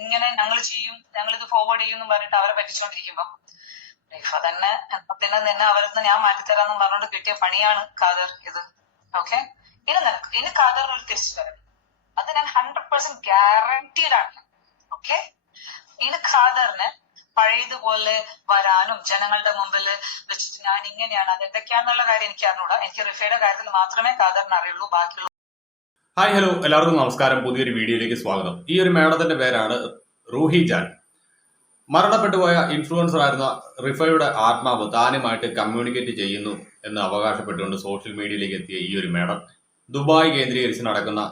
ഇങ്ങനെ ഞങ്ങൾ ചെയ്യും, ഞങ്ങൾ ഇത് ഫോർവേഡ് ചെയ്യും എന്ന് പറഞ്ഞിട്ട് അവരെ പറ്റിച്ചോണ്ടിരിക്കുമ്പോ റിഫ തന്നെ നിന്നെ അവരെന്ന് ഞാൻ മാറ്റിത്തരാന്ന് പറഞ്ഞോണ്ട് കിട്ടിയ പണിയാണ് ഖാദർ ഇത്. ഓക്കെ, ഇനി ഖാദർ ഒരു തിരിച്ചു വരണം, അത് ഞാൻ 100% ഗ്യാരണ്ടീഡ് ആണ്. ഓക്കെ, ഇനി ഖാദറിന് പഴയതുപോലെ വരാനും ജനങ്ങളുടെ മുമ്പിൽ വെച്ചിട്ട് ഞാൻ ഇങ്ങനെയാണ് അത് എന്തൊക്കെയാണെന്നുള്ള കാര്യം എനിക്ക് അറിഞ്ഞൂടാ. എനിക്ക് റിഫയുടെ കാര്യത്തിൽ മാത്രമേ ഖാദറിന് അറിയുള്ളൂ. ബാക്കിയുള്ള ഹായ് ഹലോ എല്ലാവർക്കും നമസ്കാരം. പുതിയൊരു വീഡിയോയിലേക്ക് സ്വാഗതം. ഈ ഒരു മേഡത്തിന്റെ പേരാണ് റൂഹി ജാൻ. മരണപ്പെട്ടുപോയ ഇൻഫ്ലുവൻസർ ആയിരുന്ന റിഫയുടെ ആത്മാവ് താനുമായിട്ട് കമ്മ്യൂണിക്കേറ്റ് ചെയ്യുന്നു എന്ന് അവകാശപ്പെട്ടുകൊണ്ട് സോഷ്യൽ മീഡിയയിലേക്ക് എത്തിയ ഈ ഒരു മേഡം ദുബായ് കേന്ദ്രീകരിച്ച് നടക്കുന്ന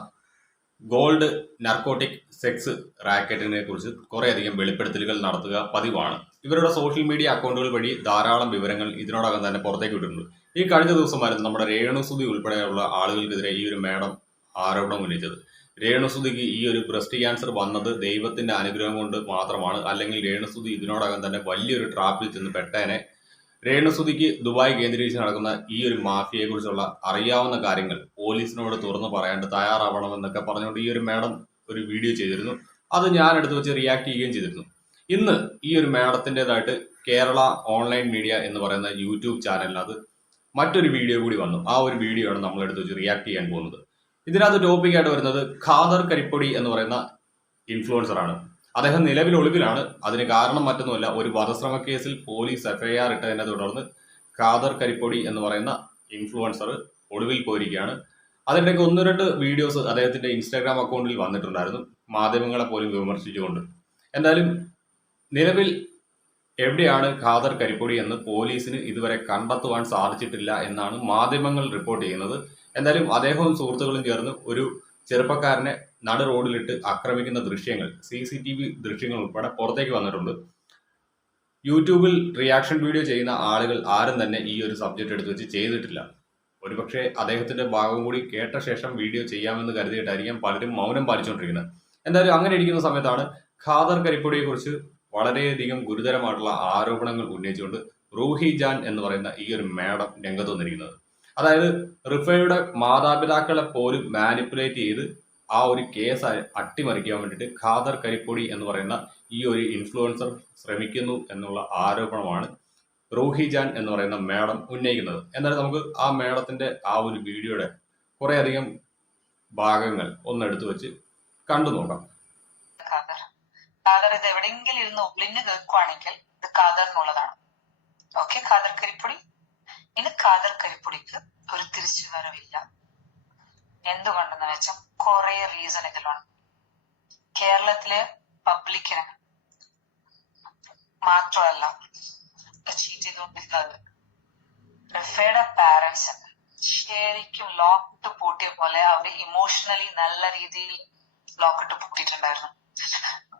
ഗോൾഡ് നർക്കോട്ടിക് സെക്സ് റാക്കറ്റിനെ കുറിച്ച് കുറേയധികം വെളിപ്പെടുത്തലുകൾ നടത്തുക പതിവാണ്. ഇവരുടെ സോഷ്യൽ മീഡിയ അക്കൗണ്ടുകൾ വഴി ധാരാളം വിവരങ്ങൾ ഇതിനോടകം തന്നെ പുറത്തേക്ക് വിട്ടിട്ടുണ്ട്. ഈ കഴിഞ്ഞ ദിവസമായിരുന്നു നമ്മുടെ രേണുസുതി ഉൾപ്പെടെയുള്ള ആളുകൾക്കെതിരെ ഈ ഒരു മേഡം ആരോപണം ഉന്നയിച്ചത്. രേണുസുതിക്ക് ഈ ഒരു ബ്രസ്റ്റ് ക്യാൻസർ വന്നത് ദൈവത്തിന്റെ അനുഗ്രഹം കൊണ്ട് മാത്രമാണ്, അല്ലെങ്കിൽ രേണുസുതി ഇതിനോടകം തന്നെ വലിയൊരു ട്രാപ്പിൽ ചെന്ന് പെട്ടേനെ. രേണുസുതിക്ക് ദുബായ് കേന്ദ്രീകരിച്ച് നടക്കുന്ന ഈ ഒരു മാഫിയയെ കുറിച്ചുള്ള അറിയാവുന്ന കാര്യങ്ങൾ പോലീസിനോട് തുറന്നു പറയാണ്ട് തയ്യാറാവണമെന്നൊക്കെ പറഞ്ഞുകൊണ്ട് ഈ ഒരു മേഡം ഒരു വീഡിയോ ചെയ്തിരുന്നു. അത് ഞാൻ എടുത്തു വെച്ച് റിയാക്ട് ചെയ്യുകയും ചെയ്തിരുന്നു. ഇന്ന് ഈ ഒരു മേഡത്തിൻ്റെതായിട്ട് കേരള ഓൺലൈൻ മീഡിയ എന്ന് പറയുന്ന യൂട്യൂബ് ചാനലിനകത്ത് മറ്റൊരു വീഡിയോ കൂടി വന്നു. ആ ഒരു വീഡിയോ ആണ് നമ്മൾ എടുത്ത് വെച്ച് റിയാക്ട് ചെയ്യാൻ പോകുന്നത്. ഇതിനകത്ത് ടോപ്പിക്കായിട്ട് വരുന്നത് ഖാദർ കരിപ്പൊടി എന്ന് പറയുന്ന ഇൻഫ്ലുവൻസറാണ്. അദ്ദേഹം നിലവിൽ ഒളിവിലാണ്. അതിന് കാരണം മറ്റൊന്നുമല്ല, ഒരു വധശ്രമ കേസിൽ പോലീസ് FIR ഇട്ടതിനെ തുടർന്ന് ഖാദർ കരിപ്പൊടി എന്ന് പറയുന്ന ഇൻഫ്ലുവൻസർ ഒളിവിൽ പോയിരിക്കുകയാണ്. അതിനിടയ്ക്ക് 1-2 വീഡിയോസ് അദ്ദേഹത്തിന്റെ ഇൻസ്റ്റാഗ്രാം അക്കൗണ്ടിൽ വന്നിട്ടുണ്ടായിരുന്നു, മാധ്യമങ്ങളെ പോലും വിമർശിച്ചുകൊണ്ട്. എന്തായാലും നിലവിൽ എവിടെയാണ് ഖാദർ കരിപ്പൊടി എന്ന് പോലീസിന് ഇതുവരെ കണ്ടെത്തുവാൻ സാധിച്ചിട്ടില്ല എന്നാണ് മാധ്യമങ്ങൾ റിപ്പോർട്ട് ചെയ്യുന്നത്. എന്തായാലും അദ്ദേഹവും സുഹൃത്തുക്കളും ചേർന്ന് ഒരു ചെറുപ്പക്കാരനെ നടു റോഡിലിട്ട് ആക്രമിക്കുന്ന ദൃശ്യങ്ങൾ, CCTV ദൃശ്യങ്ങൾ ഉൾപ്പെടെ പുറത്തേക്ക് വന്നിട്ടുണ്ട്. യൂട്യൂബിൽ റിയാക്ഷൻ വീഡിയോ ചെയ്യുന്ന ആളുകൾ ആരും തന്നെ ഈ ഒരു സബ്ജക്റ്റ് എടുത്ത് വെച്ച് ചെയ്തിട്ടില്ല. ഒരുപക്ഷെ അദ്ദേഹത്തിന്റെ ഭാഗം കൂടി കേട്ട ശേഷം വീഡിയോ ചെയ്യാമെന്ന് കരുതിയിട്ടായിരിക്കും പലരും മൗനം പാലിച്ചുകൊണ്ടിരിക്കുന്നത്. എന്തായാലും അങ്ങനെ ഇരിക്കുന്ന സമയത്താണ് ഖാദർ കരിപ്പൊടിയെ കുറിച്ച് വളരെയധികം ഗുരുതരമായിട്ടുള്ള ആരോപണങ്ങൾ ഉന്നയിച്ചുകൊണ്ട് റൂഹി ജാൻ എന്ന് പറയുന്ന ഈ ഒരു മേഡം രംഗത്ത് വന്നിരിക്കുന്നത്. അതായത് റിഫയുടെ മാതാപിതാക്കളെ പോലും മാനിപ്പുലേറ്റ് ചെയ്ത് ആ ഒരു കേസ് അട്ടിമറിക്കാൻ വേണ്ടിയിട്ട് ഖാദർ കരിപ്പൊടി എന്ന് പറയുന്ന ഈ ഒരു ഇൻഫ്ലുവൻസർ ശ്രമിക്കുന്നു എന്നുള്ള ആരോപണമാണ് റൂഹി ജാൻ എന്ന് പറയുന്ന മേഡം ഉന്നയിക്കുന്നത്. എന്നാലും നമുക്ക് ആ മേഡത്തിന്റെ ആ ഒരു വീഡിയോയുടെ കുറേയധികം ഭാഗങ്ങൾ ഒന്നെടുത്ത് വെച്ച് കണ്ടു നോക്കാം. ഖാദർ ഇത് എവിടെയെങ്കിലും ഇരുന്ന് ഉള്ളിന് കേൾക്കുവാണെങ്കിൽ ഇത് ഖാദറിനുള്ളതാണ്. ഓക്കെ, ഖാദർ കരിപ്പൊടി. ഇനി ഖാദർ കരിപ്പൊടിക്ക് ഒരു തിരിച്ചു വരവില്ല. എന്തുകൊണ്ടെന്ന് വെച്ചാൽ കുറെ റീസണുകളാണ്. കേരളത്തിലെ പബ്ലിക്കിന് മാത്രമല്ല ചീറ്റ് ചെയ്തുകൊണ്ടിരുന്നത് റിഫയുടെ പാരന്റ്സ് ശരിക്കും ലോക്കിട്ട് പൂട്ടിയ പോലെ അവര് ഇമോഷണലി നല്ല രീതിയിൽ ലോക്കിട്ട് പൂട്ടിയിട്ടുണ്ടായിരുന്നു.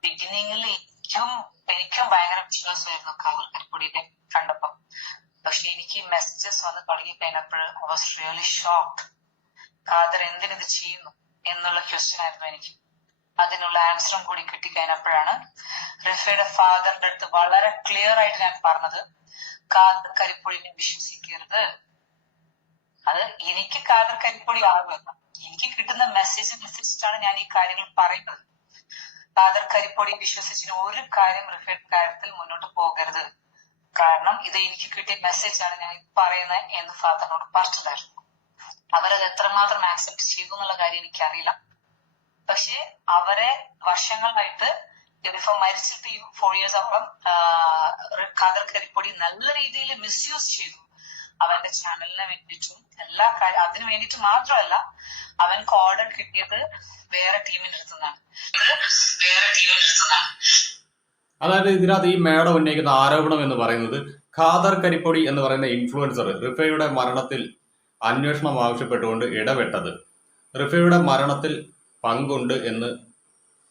ബിഗിനിങ്ങിൽ എനിക്കും ഭയങ്കര വിശ്വാസമായിരുന്നു ഖാദർ കരിപ്പൊടിയെ കണ്ടപ്പോ. പക്ഷെ എനിക്ക് ഈ മെസ്സേജസ് വന്ന് തുടങ്ങി കഴിഞ്ഞപ്പോൾ I was really shocked. Khader എന്തിനിത് ചെയ്യുന്നു എന്നുള്ള ക്വസ്റ്റ്യൻ ആയിരുന്നു എനിക്ക്. അതിനുള്ള ആൻസറും കൂടി കിട്ടിക്കഴിഞ്ഞപ്പോഴാണ് റിഫയുടെ ഫാദറിന്റെ അടുത്ത് വളരെ ക്ലിയർ ആയിട്ട് ഞാൻ പറഞ്ഞത്, ഖാദർ കരിപ്പൊടിനെ വിശ്വസിക്കരുത്. അത് എനിക്ക് ഖാദർ കരിപ്പൊടി ആകുമല്ല, എനിക്ക് കിട്ടുന്ന മെസ്സേജ് അനുസരിച്ചിട്ടാണ് ഞാൻ ഈ കാര്യങ്ങൾ പറയുന്നത്. ഖാദർ കരിപ്പൊടി വിശ്വസിച്ചിട്ട് ഒരു കാര്യം റിഫയുടെ കാര്യത്തിൽ മുന്നോട്ട് പോകരുത്. കാരണം ഇത് എനിക്ക് കിട്ടിയ മെസ്സേജാണ് ഞാൻ പറയുന്നത് എന്ന് ഫാദറിനോട് പറഞ്ഞിട്ടുണ്ടായിരുന്നു. അവരത് എത്രമാത്രം ആക്സെപ്റ്റ് ചെയ്തു എന്നുള്ള കാര്യം എനിക്കറിയില്ല. പക്ഷെ അവരെ വർഷങ്ങളായിട്ട് ഇതിപ്പോ മരിച്ചിട്ട് ഈ 4 years ആവണം ഖാദർ കരിപ്പൊടി നല്ല രീതിയിൽ മിസ്യൂസ് ചെയ്തു. അവന്റെ ചാനലിനെ വേണ്ടിയിട്ടും എല്ലാ കാര്യം അതിന് വേണ്ടിയിട്ട് മാത്രമല്ല, അവൻക്ക് ഓർഡർ കിട്ടിയത് വേറെ ടീമിന്റെ അടുത്തുനിന്നാണ്. അതായത് ഇതിനകത്ത് ഈ മേഡം ഉന്നയിക്കുന്ന ആരോപണം എന്ന് പറയുന്നത് ഖാദർ കരിപ്പൊടി എന്ന് പറയുന്ന ഇൻഫ്ലുവൻസർ റിഫയുടെ മരണത്തിൽ അന്വേഷണം ആവശ്യപ്പെട്ടുകൊണ്ട് ഇടപെട്ടത്, റിഫയുടെ മരണത്തിൽ പങ്കുണ്ട് എന്ന്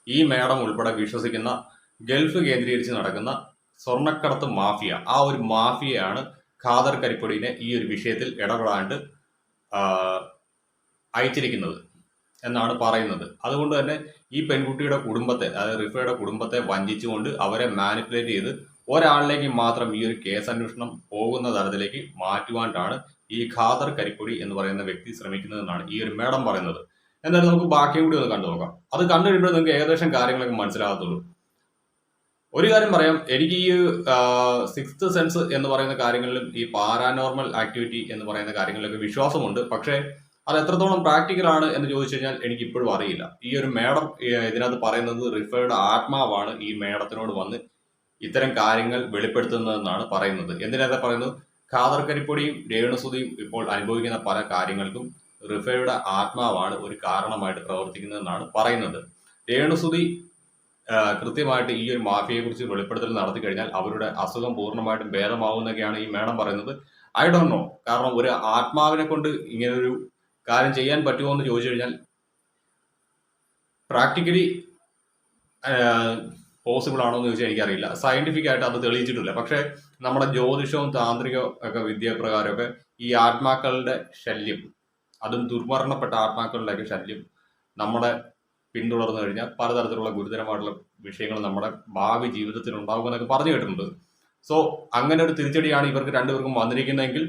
ഈ മേഡം ഉൾപ്പെടെ വിശ്വസിക്കുന്ന ഗൾഫ് കേന്ദ്രീകരിച്ച് നടക്കുന്ന സ്വർണ്ണക്കടത്ത് മാഫിയ, ആ ഒരു മാഫിയയാണ് ഖാദർ കരിപ്പൊടിനെ ഈ ഒരു വിഷയത്തിൽ ഇടപെടാണ്ട് അയച്ചിരിക്കുന്നത് എന്നാണ് പറയുന്നത്. അതുകൊണ്ട് തന്നെ ഈ പെൺകുട്ടിയുടെ കുടുംബത്തെ, അതായത് റിഫയുടെ കുടുംബത്തെ വഞ്ചിച്ചുകൊണ്ട് അവരെ മാനിപ്പുലേറ്റ് ചെയ്ത് ഒരാളിലേക്ക് മാത്രം ഈ ഒരു കേസ് അന്വേഷണം പോകുന്ന തരത്തിലേക്ക് മാറ്റുവാനാണ് ഈ ഖാദർ കരിപ്പൊടി എന്ന് പറയുന്ന വ്യക്തി ശ്രമിക്കുന്നതെന്നാണ് ഈ ഒരു മേഡം പറയുന്നത്. എന്തായാലും നമുക്ക് ബാക്കിയും കൂടി ഒന്ന് കണ്ടു നോക്കാം. അത് കണ്ടു കഴിയുമ്പോൾ നിങ്ങൾക്ക് ഏകദേശം കാര്യങ്ങളൊക്കെ മനസ്സിലാകത്തുള്ളൂ. ഒരു കാര്യം പറയാം, എനിക്ക് ഈ സിക്സ്ത് സെൻസ് എന്ന് പറയുന്ന കാര്യങ്ങളിലും ഈ പാരാനോർമൽ ആക്ടിവിറ്റി എന്ന് പറയുന്ന കാര്യങ്ങളിലൊക്കെ വിശ്വാസമുണ്ട്. പക്ഷേ അത് എത്രത്തോളം പ്രാക്ടിക്കൽ ആണ് എന്ന് ചോദിച്ചു കഴിഞ്ഞാൽ എനിക്ക് ഇപ്പോഴും അറിയില്ല. ഈ ഒരു മേഡം ഇതിനകത്ത് പറയുന്നത് റിഫയുടെ ആത്മാവാണ് ഈ മേഡത്തിനോട് വന്ന് ഇത്തരം കാര്യങ്ങൾ വെളിപ്പെടുത്തുന്നതെന്നാണ് പറയുന്നത്. എന്തിനാ പറയുന്നത്? ഖാദർ കരിപ്പൊടിയും രേണുസുതിയും ഇപ്പോൾ അനുഭവിക്കുന്ന പല കാര്യങ്ങൾക്കും റിഫയുടെ ആത്മാവാണ് ഒരു കാരണമായിട്ട് പ്രവർത്തിക്കുന്നതെന്നാണ് പറയുന്നത്. രേണുസുതി കൃത്യമായിട്ട് ഈ ഒരു മാഫിയയെ കുറിച്ച് വെളിപ്പെടുത്തൽ നടത്തി കഴിഞ്ഞാൽ അവരുടെ അസുഖം പൂർണ്ണമായിട്ടും ഭേദമാവുന്നൊക്കെയാണ് ഈ മേഡം പറയുന്നത്. I don't know. കാരണം ഒരു ആത്മാവിനെ കൊണ്ട് ഇങ്ങനൊരു കാര്യം ചെയ്യാൻ പറ്റുമോ എന്ന് ചോദിച്ചു കഴിഞ്ഞാൽ പ്രാക്ടിക്കലി പോസിബിൾ ആണോ എന്ന് ചോദിച്ചാൽ എനിക്കറിയില്ല. സയന്റിഫിക് ആയിട്ട് അത് തെളിയിച്ചിട്ടില്ല. പക്ഷേ നമ്മുടെ ജ്യോതിഷവും താന്ത്രികവും ഒക്കെ വിദ്യാപ്രകാരമൊക്കെ ഈ ആത്മാക്കളുടെ ശല്യം, അതും ദുർമരണപ്പെട്ട ആത്മാക്കളുടെയൊക്കെ ശല്യം നമ്മുടെ പിന്തുടർന്നു കഴിഞ്ഞാൽ പലതരത്തിലുള്ള ഗുരുതരമായിട്ടുള്ള വിഷയങ്ങൾ നമ്മുടെ ഭാവി ജീവിതത്തിൽ ഉണ്ടാകുമെന്നൊക്കെ പറഞ്ഞു കേട്ടിട്ടുണ്ട്. സോ അങ്ങനെ ഒരു തിരിച്ചടിയാണ് ഇവർക്ക് രണ്ടുപേർക്കും വന്നിരിക്കുന്നതെങ്കിൽ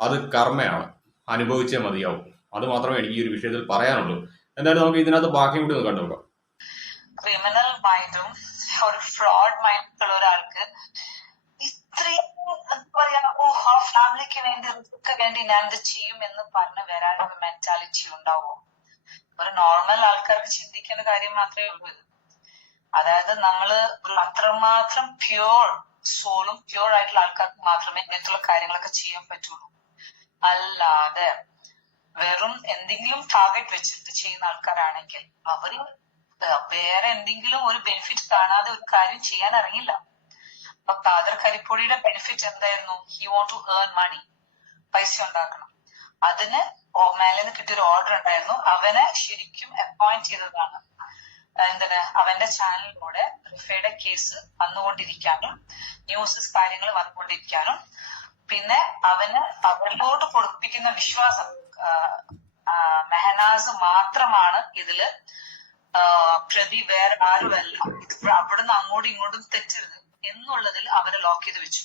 അത് കർമ്മയാണ്, അനുഭവിച്ചേ മതിയാവും. അത് മാത്രമേ എനിക്ക് ഈ ഒരു വിഷയത്തിൽ പറയാനുള്ളൂ. എന്തായാലും നമുക്ക് ഇതിനകത്ത് ബാക്കി കൂടി ഒന്ന് കണ്ടുനോക്കാം. ക്രിമിനൽ മൈൻഡും ഒരു ഫ്രോഡ് മൈൻഡുള്ള ഒരാൾക്ക് ഇത്രയും എന്താ പറയാ, ആ ഫാമിലിക്ക് വേണ്ടി റിസ്ക്ക് വേണ്ടി ഞാൻ ഇത് ചെയ്യും എന്ന് പറഞ്ഞ് വരാനൊരു മെന്റാലിറ്റി ഉണ്ടാവും. ഒരു നോർമൽ ആൾക്കാർക്ക് ചിന്തിക്കേണ്ട കാര്യം മാത്രമേ ഉള്ളൂ ഇത്. അതായത് നമ്മള് ഒരു അത്രമാത്രം പ്യൂർ സോളും പ്യൂർ ആയിട്ടുള്ള ആൾക്കാർക്ക് മാത്രമേ ഇങ്ങനത്തുള്ള കാര്യങ്ങളൊക്കെ ചെയ്യാൻ പറ്റുള്ളൂ. അല്ലാതെ വെറും എന്തെങ്കിലും ടാർഗറ്റ് വെച്ചിട്ട് ചെയ്യുന്ന ആൾക്കാരാണെങ്കിൽ അവര് വേറെ എന്തെങ്കിലും ഒരു ബെനിഫിറ്റ് കാണാതെ ഒരു കാര്യം ചെയ്യാൻ അറിയില്ല. അപ്പൊ ഖാദർ കരിപ്പൊടിയുടെ ബെനിഫിറ്റ് എന്തായിരുന്നു? He want to earn money, പൈസ ഉണ്ടാക്കണം. അതിന് മേലെ നിന്ന് കിട്ടിയൊരു ഓർഡർ ഉണ്ടായിരുന്നു. അവനെ ശരിക്കും അപ്പോയിന്റ് ചെയ്തതാണ്. എന്താണ്, അവന്റെ ചാനലിലൂടെ റിഫയുടെ കേസ് വന്നുകൊണ്ടിരിക്കാനും ന്യൂസസ് കാര്യങ്ങൾ വന്നുകൊണ്ടിരിക്കാനും പിന്നെ അവന് അവരിലോട്ട് കൊടുപ്പിക്കുന്ന വിശ്വാസം മെഹനാസ് മാത്രമാണ് ഇതില് പ്രതി, വേറെ ആരുമല്ല. ഇത് അവിടുന്ന് അങ്ങോട്ടും ഇങ്ങോട്ടും തെറ്റരുത് എന്നുള്ളതിൽ അവരെ ലോക്ക് ചെയ്ത് വെച്ചു.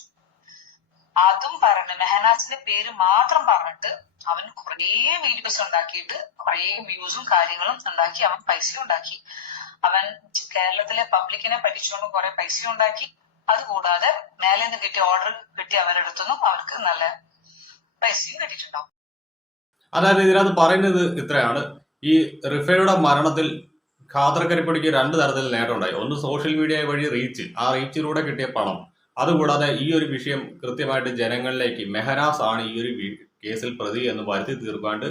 അതും പറഞ്ഞ് മെഹനാസിന്റെ പേര് മാത്രം പറഞ്ഞിട്ട് അവൻ കുറേ വീഡിയോസ് ഉണ്ടാക്കിയിട്ട് കുറേ വ്യൂസും കാര്യങ്ങളും ഉണ്ടാക്കി അവൻ പൈസ ഉണ്ടാക്കി. അവൻ കേരളത്തിലെ പബ്ലിക്കിനെ പറ്റിച്ചുകൊണ്ടും കുറെ പൈസ ഉണ്ടാക്കി. അതുകൂടാതെ മേലെ നിന്ന് കിട്ടിയ ഓർഡർ കിട്ടി അവരുടെ അടുത്തൊന്നും അവർക്ക് നല്ല പൈസയും കിട്ടിയിട്ടുണ്ടാവും. അതായത് ഇതിനകത്ത് പറയുന്നത് ഇത്രയാണ്: ഈ റിഫയുടെ മരണത്തിൽ ഖാദർ കരിപ്പൊടിക്ക് രണ്ട് തരത്തിൽ നേട്ടമുണ്ടായി. ഒന്ന് സോഷ്യൽ മീഡിയ വഴി റീച്ച്, ആ റീച്ചിലൂടെ കിട്ടിയ പണം. അതുകൂടാതെ ഈ ഒരു വിഷയം കൃത്യമായിട്ട് ജനങ്ങളിലേക്ക്, മെഹനാസ് ആണ് ഈ ഒരു കേസിൽ പ്രതി എന്ന് വരുത്തി തീർക്കാണ്ട്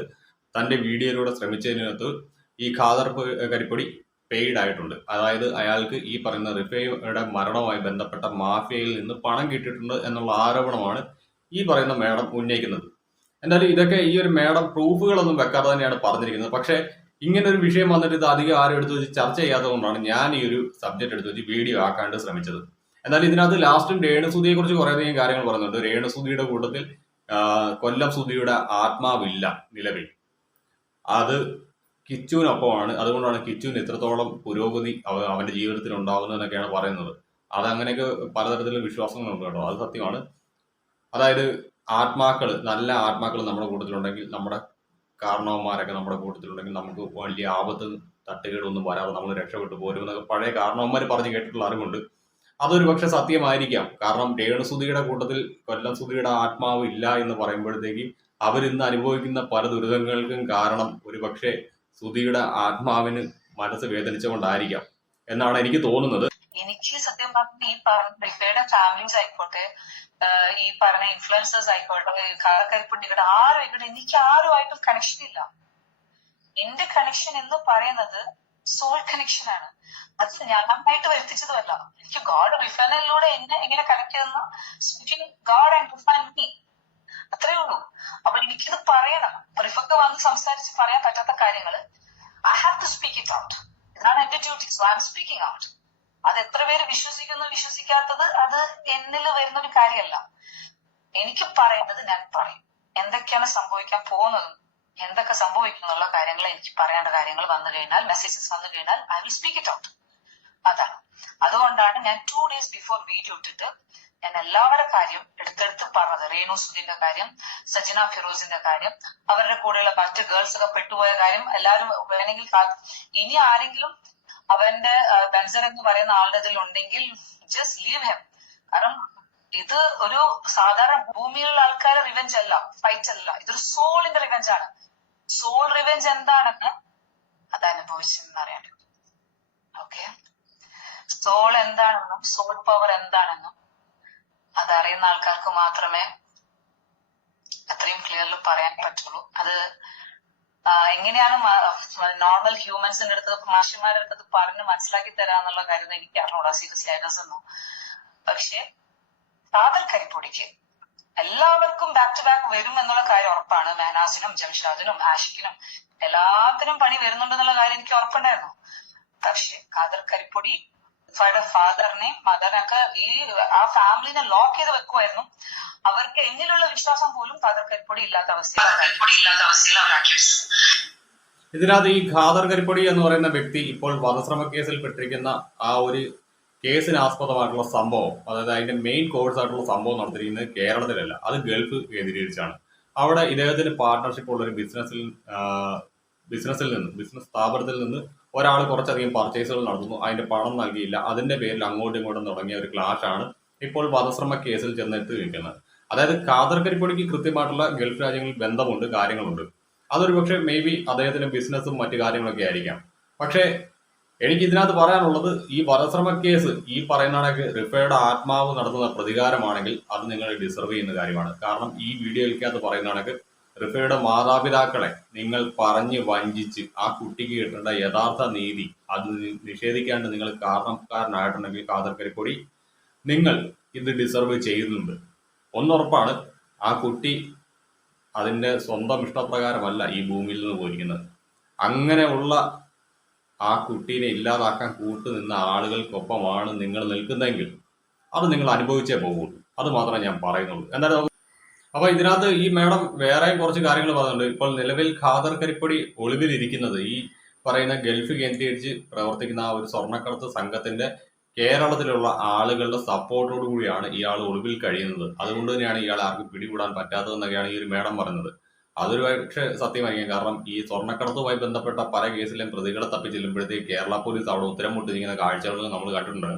തന്റെ വീഡിയോയിലൂടെ ശ്രമിച്ചതിനകത്ത് ഈ ഖാദർ കരിപ്പൊടി പെയ്ഡ് ആയിട്ടുണ്ട്. അതായത് അയാൾക്ക് ഈ പറയുന്ന റിഫയുടെ മരണവുമായി ബന്ധപ്പെട്ട മാഫിയയിൽ നിന്ന് പണം കിട്ടിയിട്ടുണ്ട് എന്നുള്ള ആരോപണമാണ് ഈ പറയുന്ന മേഡം ഉന്നയിക്കുന്നത്. എന്തായാലും ഇതൊക്കെ ഈ ഒരു മേഡം പ്രൂഫുകളൊന്നും വെക്കാതെ തന്നെയാണ് പറഞ്ഞിരിക്കുന്നത്. പക്ഷേ ഇങ്ങനെ ഒരു വിഷയം വന്നിട്ട് ഇത് അധികം ആരും എടുത്തു വെച്ച് ചർച്ച ചെയ്യാത്തത് കൊണ്ടാണ് ഞാൻ ഈ ഒരു സബ്ജക്ട് എടുത്തു വെച്ച് വീഡിയോ ആക്കാണ്ട് ശ്രമിച്ചത്. എന്നാലും ഇതിനകത്ത് ലാസ്റ്റും രേണുസുതിയെ കുറിച്ച് കുറേയധികം കാര്യങ്ങൾ പറയുന്നുണ്ട്. രേണുസുതിയുടെ കൂട്ടത്തിൽ കൊല്ലം സുധിയുടെ ആത്മാവില്ല നിലവിൽ, അത് കിച്ചുവിനൊപ്പമാണ്. അതുകൊണ്ടാണ് കിച്ചുവിന് ഇത്രത്തോളം പുരോഗതി അവന്റെ ജീവിതത്തിൽ ഉണ്ടാവുന്നതെന്നൊക്കെയാണ് പറയുന്നത്. അതങ്ങനെയൊക്കെ പലതരത്തിലുള്ള വിശ്വാസങ്ങളുണ്ട് കേട്ടോ, അത് സത്യമാണ്. അതായത് ആത്മാക്കൾ, നല്ല ആത്മാക്കൾ നമ്മുടെ കൂട്ടത്തിലുണ്ടെങ്കിൽ, നമ്മുടെ കാരണവന്മാരൊക്കെ നമ്മുടെ കൂട്ടത്തിലുണ്ടെങ്കിൽ നമുക്ക് വലിയ ആപത്ത് തട്ടുകേടൊന്നും വരാതെ നമ്മൾ രക്ഷപ്പെട്ടു പോരും എന്നൊക്കെ പഴയ കാരണവന്മാർ പറഞ്ഞു കേട്ടിട്ടുള്ള അറിവുണ്ട്. അതൊരു പക്ഷെ സത്യമായിരിക്കാം. കാരണം രേണുസുതിയുടെ കൂട്ടത്തിൽ കൊല്ലം സുധിയുടെ ആത്മാവ് ഇല്ല എന്ന് പറയുമ്പോഴത്തേക്ക് അവരിന്ന് അനുഭവിക്കുന്ന പല ദുരിതങ്ങൾക്കും കാരണം ഒരു പക്ഷേ സുധിയുടെ ആത്മാവിന് മനസ്സ് വേദനിച്ചുകൊണ്ടായിരിക്കാം എന്നാണ് എനിക്ക് തോന്നുന്നത്. എനിക്ക് സത്യം പറഞ്ഞ ഈ പറഞ്ഞ റിഫയുടെ ഫാമിലീസ് ആയിക്കോട്ടെ, ഈ പറഞ്ഞ ഇൻഫ്ലുവൻസേഴ്സ് ആയിക്കോട്ടെ, കരിപ്പൊടിയുടെ ആരും എനിക്ക് ആരുമായിട്ടും കണക്ഷൻ ഇല്ല. എന്റെ കണക്ഷൻ എന്ന് പറയുന്നത് സോൾ കണക്ഷൻ ആണ്. അത് ഞാനായിട്ട് വരുത്തിച്ചതുമല്ല. എനിക്ക് ഗോഡ് റിഫൈനിലൂടെ എന്നെ എങ്ങനെ കണക്ട് ചെയ്യുന്ന ഗോഡ് ആൻഡ് റിഫൈൻ മീ, അത്രേ ഉള്ളൂ. അപ്പൊ എനിക്കിത് പറയണം. റിഫക്ക് വന്ന് സംസാരിച്ച് പറയാൻ പറ്റാത്ത കാര്യങ്ങള് I have to speak it out. ഇതാണ് എന്റെ duty. So I am speaking out. അത് എത്ര പേര് വിശ്വസിക്കുന്നു വിശ്വസിക്കാത്തത് അത് എന്നിൽ വരുന്ന ഒരു കാര്യമല്ല. എനിക്ക് പറയുന്നത് ഞാൻ പറയും. എന്തൊക്കെയാണ് സംഭവിക്കാൻ പോകുന്നതും എന്തൊക്കെ സംഭവിക്കും എന്നുള്ള കാര്യങ്ങൾ, എനിക്ക് പറയേണ്ട കാര്യങ്ങൾ വന്നു കഴിഞ്ഞാൽ, മെസ്സേജസ് വന്നു കഴിഞ്ഞാൽ I will speak it out. അതാണ്. അതുകൊണ്ടാണ് ഞാൻ 2 days ബിഫോർ വീഡിയോ ഇട്ടിട്ട് ഞാൻ എല്ലാവരുടെ കാര്യം എടുത്തെടുത്ത് പറഞ്ഞത്. രേണുസുദിന്റെ കാര്യം, സജിന ഫിറോസിന്റെ കാര്യം, അവരുടെ കൂടെയുള്ള മറ്റ് ഗേൾസ് ഒക്കെ പെട്ടുപോയ കാര്യം, എല്ലാവരും വേണമെങ്കിൽ ഇനി ആരെങ്കിലും അവന്റെ ബെൻസർ എന്ന് പറയുന്ന ആളുടെ ഇതിൽ ഉണ്ടെങ്കിൽ ജസ്റ്റ് ലീവ് ഹെം. കാരണം ഇത് ഒരു സാധാരണ ഭൂമിയിലുള്ള ആൾക്കാരുടെ റിവെഞ്ച് അല്ല, ഫൈറ്റ് അല്ല, ഇതൊരു സോളിന്റെ റിവെഞ്ച് ആണ്. സോൾ റിവെഞ്ച് എന്താണെന്ന് അത് അനുഭവിച്ചെന്നറിയാൻ. ഓക്കെ, സോൾ എന്താണെന്നും സോൾ പവർ എന്താണെന്നും അതറിയുന്ന ആൾക്കാർക്ക് മാത്രമേ അത്രയും ക്ലിയർലി പറയാൻ പറ്റുള്ളൂ. അത് എങ്ങനെയാണ് നോർമൽ ഹ്യൂമൻസിന്റെ അടുത്ത് മാഷിമാരുടെ അടുത്ത് പറഞ്ഞ് മനസ്സിലാക്കി തരാന്നുള്ള കാര്യം എനിക്ക് അറിഞ്ഞൂടാ സീരിയസ്ലി ആയിരുന്നു. പക്ഷെ കാതർ കരിപ്പൊടിക്ക് എല്ലാവർക്കും ബാക്ക് ടു ബാക്ക് വരും എന്നുള്ള കാര്യം ഉറപ്പാണ്. മെഹനാസിനും ജംഷാദിനും ആഷിഖിനും എല്ലാത്തിനും പണി വരുന്നുണ്ടെന്നുള്ള കാര്യം എനിക്ക് ഉറപ്പുണ്ടായിരുന്നു. പക്ഷെ കാതർ കരിപ്പൊടി ഫാദറിനെയും മദറിനൊക്കെ ആ ഫാമിലിനെ ലോക്ക് ചെയ്ത് വെക്കുമായിരുന്നു. അവർക്ക് എന്നിലുള്ള വിശ്വാസം പോലും കാതർ കരിപ്പൊടി ഇല്ലാത്ത അവസ്ഥയിലാണ്. ഇതിനകത്ത് ഈ ഖാദർ കരിപ്പൊടി എന്ന് പറയുന്ന വ്യക്തി ഇപ്പോൾ വധശ്രമ കേസിൽ പെട്ടിരിക്കുന്ന ആ ഒരു കേസിന് ആസ്പദമായിട്ടുള്ള സംഭവം, അതായത് അതിന്റെ മെയിൻ കോഴ്സ് ആയിട്ടുള്ള സംഭവം നടത്തിയിരിക്കുന്നത് കേരളത്തിലല്ല, അത് ഗൾഫ് കേന്ദ്രീകരിച്ചാണ്. അവിടെ ഇദ്ദേഹത്തിന് പാർട്ട്ണർഷിപ്പ് ഉള്ള ഒരു ബിസിനസ് സ്ഥാപനത്തിൽ നിന്ന് ഒരാൾ കുറച്ചധികം പർച്ചേസുകൾ നടത്തുന്നു. അതിന്റെ പണം നൽകിയില്ല. അതിന്റെ പേരിൽ അങ്ങോട്ടും ഇങ്ങോട്ടും തുടങ്ങിയ ഒരു ക്ലാഷ് ആണ് ഇപ്പോൾ വധശ്രമ കേസിൽ ചെന്നെത്തി നിൽക്കുന്നത്. അതായത് ഖാദർ കരിപ്പൊടിക്ക് കൃത്യമായിട്ടുള്ള ഗൾഫ് രാജ്യങ്ങളിൽ ബന്ധമുണ്ട്, കാര്യങ്ങളുണ്ട്. അതൊരു പക്ഷേ മേ ബി അദ്ദേഹത്തിന്റെ ബിസിനസ്സും മറ്റു കാര്യങ്ങളൊക്കെ ആയിരിക്കാം. പക്ഷേ എനിക്ക് ഇതിനകത്ത് പറയാനുള്ളത്, ഈ വധശ്രമ കേസ് ഈ പറയുന്ന റിഫയുടെ ആത്മാവ് നടത്തുന്ന പ്രതികാരമാണെങ്കിൽ അത് നിങ്ങൾ ഡിസർവ് ചെയ്യുന്ന കാര്യമാണ്. കാരണം ഈ വീഡിയോയിലേക്കകത്ത് പറയുന്ന റിഫയുടെ മാതാപിതാക്കളെ നിങ്ങൾ പറഞ്ഞ് വഞ്ചിച്ച് ആ കുട്ടിക്ക് കിട്ടേണ്ട യഥാർത്ഥ നീതി അത് നിഷേധിക്കാണ്ട് നിങ്ങൾ കാരണക്കാരനായിട്ടുണ്ടെങ്കിൽ ഖാദർ കരിപ്പൊടി നിങ്ങൾ ഇത് ഡിസർവ് ചെയ്യുന്നുണ്ട്. ഒന്നുറപ്പാണ്, ആ കുട്ടി അതിന്റെ സ്വന്തം ഇഷ്ടപ്രകാരമല്ല ഈ ഭൂമിയിൽ നിന്ന് പോയിരിക്കുന്നത്. അങ്ങനെയുള്ള ആ കുട്ടീനെ ഇല്ലാതാക്കാൻ കൂട്ടുനിന്ന ആളുകൾക്കൊപ്പമാണ് നിങ്ങൾ നിൽക്കുന്നതെങ്കിൽ അത് നിങ്ങൾ അനുഭവിച്ചേ പോകുള്ളൂ. അത് മാത്രമേ ഞാൻ പറയുന്നുള്ളൂ. എന്തായാലും അപ്പൊ ഇതിനകത്ത് ഈ മേഡം വേറെയും കുറച്ച് കാര്യങ്ങൾ പറയുന്നുണ്ട്. ഇപ്പോൾ നിലവിൽ ഖാദർ കരിപ്പൊടി ഒളിവിലിരിക്കുന്നത് ഈ പറയുന്ന ഗൾഫ് കേന്ദ്രീകരിച്ച് പ്രവർത്തിക്കുന്ന ആ ഒരു സ്വർണ്ണക്കടത്ത് സംഘത്തിന്റെ കേരളത്തിലുള്ള ആളുകളുടെ സപ്പോർട്ടോടു കൂടിയാണ് ഇയാൾ ഒളിവിൽ കഴിയുന്നത്. അതുകൊണ്ട് തന്നെയാണ് ഇയാൾ ആർക്കും പിടികൂടാൻ പറ്റാത്തതെന്നൊക്കെയാണ് ഈ ഒരു മേഡം പറയുന്നത്. അതൊരു പക്ഷേ സത്യമായിരിക്കും. കാരണം ഈ സ്വർണ്ണക്കടത്തുമായി ബന്ധപ്പെട്ട പല കേസിലെയും പ്രതികളെ തപ്പി ചെല്ലുമ്പോഴത്തേക്ക് കേരള പോലീസ് അവിടെ ഉത്തരം മുട്ടിരിക്കുന്ന കാഴ്ചകൾ നമ്മൾ കണ്ടിട്ടുണ്ട്.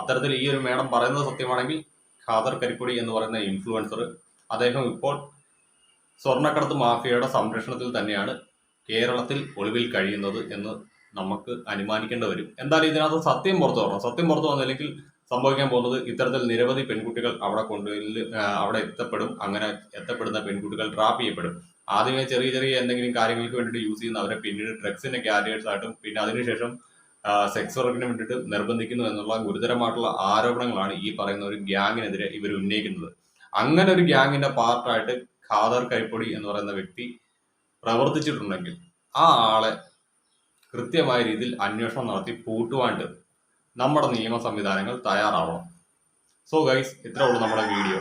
അത്തരത്തിൽ ഈ ഒരു മേഡം പറയുന്നത് സത്യമാണെങ്കിൽ ഖാദർ കരിപ്പൊടി എന്ന് പറയുന്ന ഇൻഫ്ലുവൻസർ അദ്ദേഹം ഇപ്പോൾ സ്വർണ്ണക്കടത്ത് മാഫിയയുടെ സംരക്ഷണത്തിൽ തന്നെയാണ് കേരളത്തിൽ ഒളിവിൽ കഴിയുന്നത് എന്ന് നമുക്ക് അനുമാനിക്കേണ്ടി വരും. എന്തായാലും ഇതിനകത്ത് സത്യം പുറത്തു വരണം. സത്യം പുറത്തു വന്നില്ലെങ്കിൽ സംഭവിക്കാൻ പോകുന്നത് ഇത്തരത്തിൽ നിരവധി പെൺകുട്ടികൾ അവിടെ എത്തപ്പെടും. അങ്ങനെ എത്തപ്പെടുന്ന പെൺകുട്ടികൾ ട്രാപ്പ് ചെയ്യപ്പെടും. ആദ്യമേ ചെറിയ ചെറിയ എന്തെങ്കിലും കാര്യങ്ങൾക്ക് വേണ്ടിയിട്ട് യൂസ് ചെയ്യുന്നവരെ പിന്നീട് ഡ്രഗ്സിന്റെ കാരിയേഴ്സ് ആയിട്ടും പിന്നെ അതിനുശേഷം സെക്സ് വർക്കിന് വേണ്ടിയിട്ട് നിർബന്ധിക്കുന്നു എന്നുള്ള ഗുരുതരമായിട്ടുള്ള ആരോപണങ്ങളാണ് ഈ പറയുന്ന ഒരു ഗ്യാങ്ങിനെതിരെ ഇവർ ഉന്നയിക്കുന്നത്. അങ്ങനെ ഒരു ഗ്യാങ്ങിന്റെ പാർട്ടായിട്ട് ഖാദർ കരിപ്പൊടി എന്ന് പറയുന്ന വ്യക്തി പ്രവർത്തിച്ചിട്ടുണ്ടെങ്കിൽ ആ ആളെ കൃത്യമായ രീതിയിൽ അന്വേഷണം നടത്തി പൂട്ടുവാണ്ട് നമ്മുടെ നിയമ സംവിധാനങ്ങൾ തയ്യാറാവണം. സോ ഗൈസ്, ഇത്രേ ഉള്ളൂ നമ്മുടെ വീഡിയോ.